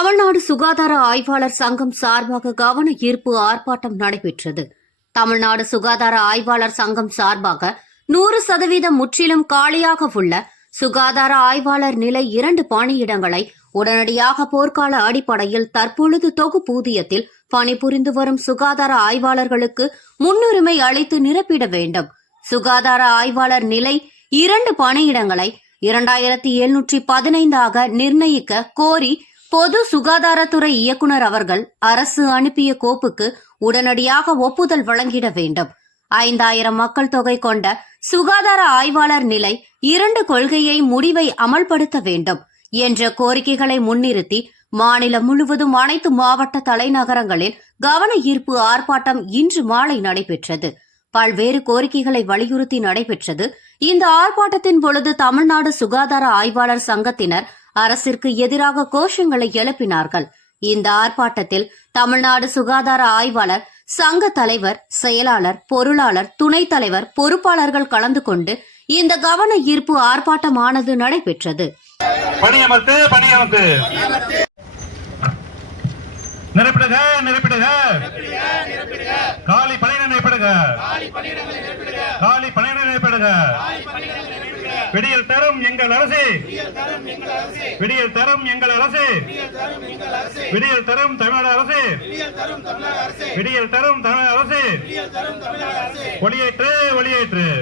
தமிழ்நாடு சுகாதார ஆய்வாளர் சங்கம் சார்பாக கவன ஈர்ப்பு ஆர்ப்பாட்டம் நடைபெற்றது. தமிழ்நாடு சுகாதார ஆய்வாளர் சங்கம் சார்பாக நூறு சதவீதம் முற்றிலும் காலியாக உள்ள சுகாதார ஆய்வாளர் நிலை இரண்டு பணியிடங்களை உடனடியாக போர்க்கால அடிப்படையில் தற்பொழுது தொகுப்பூதியத்தில் பணிபுரிந்து வரும் சுகாதார ஆய்வாளர்களுக்கு முன்னுரிமை அளித்து நிரப்பிட வேண்டும். சுகாதார ஆய்வாளர் நிலை இரண்டு பணியிடங்களை இரண்டாயிரத்தி எழுநூற்றி பதினைந்தாக நிர்ணயிக்க கோரி பொது சுகாதாரத்துறை இயக்குனர் அவர்கள் அரசு அனுப்பிய கோப்புக்கு உடனடியாக ஒப்புதல் வழங்கிட வேண்டும். ஐந்தாயிரம் மக்கள் தொகை கொண்ட சுகாதார ஆய்வாளர் நிலை இரண்டு கொள்கையை முடிவை அமல்படுத்த வேண்டும் என்ற கோரிக்கைகளை முன்னிறுத்தி மாநிலம் முழுவதும் அனைத்து மாவட்ட தலைநகரங்களில் கவன ஈர்ப்பு ஆர்ப்பாட்டம் இன்று மாலை நடைபெற்றது. பல்வேறு கோரிக்கைகளை வலியுறுத்தி நடைபெற்றது. இந்த ஆர்ப்பாட்டத்தின் பொழுது தமிழ்நாடு சுகாதார ஆய்வாளர் சங்கத்தினர் அரசிற்கு எதிராக கோஷங்களை எழுப்பினார்கள். இந்த ஆர்ப்பாட்டத்தில் தமிழ்நாடு சுகாதார ஆய்வாளர் சங்க தலைவர் செயலாளர் பொருளாளர் துணைத் தலைவர் பொறுப்பாளர்கள் கலந்து கொண்டு இந்த கவன ஈர்ப்பு ஆர்ப்பாட்டமானது நடைபெற்றது. பணியமர்த்து பணியமர்த்து. நிரப்பிடுக நிரப்பிடுக. காலி பணியிட நிரப்பிடுக. காலி பணியிட நிரப்பிடுக. விடியல் தரும் எங்கள் அரசு. விடியல் தரும் எங்கள் அரசு. விடியல் தரும் தமிழ்நாடு அரசு. விடியல் தரும் தமிழ்நாடு அரசு. ஒளியேற்று ஒளியேற்று.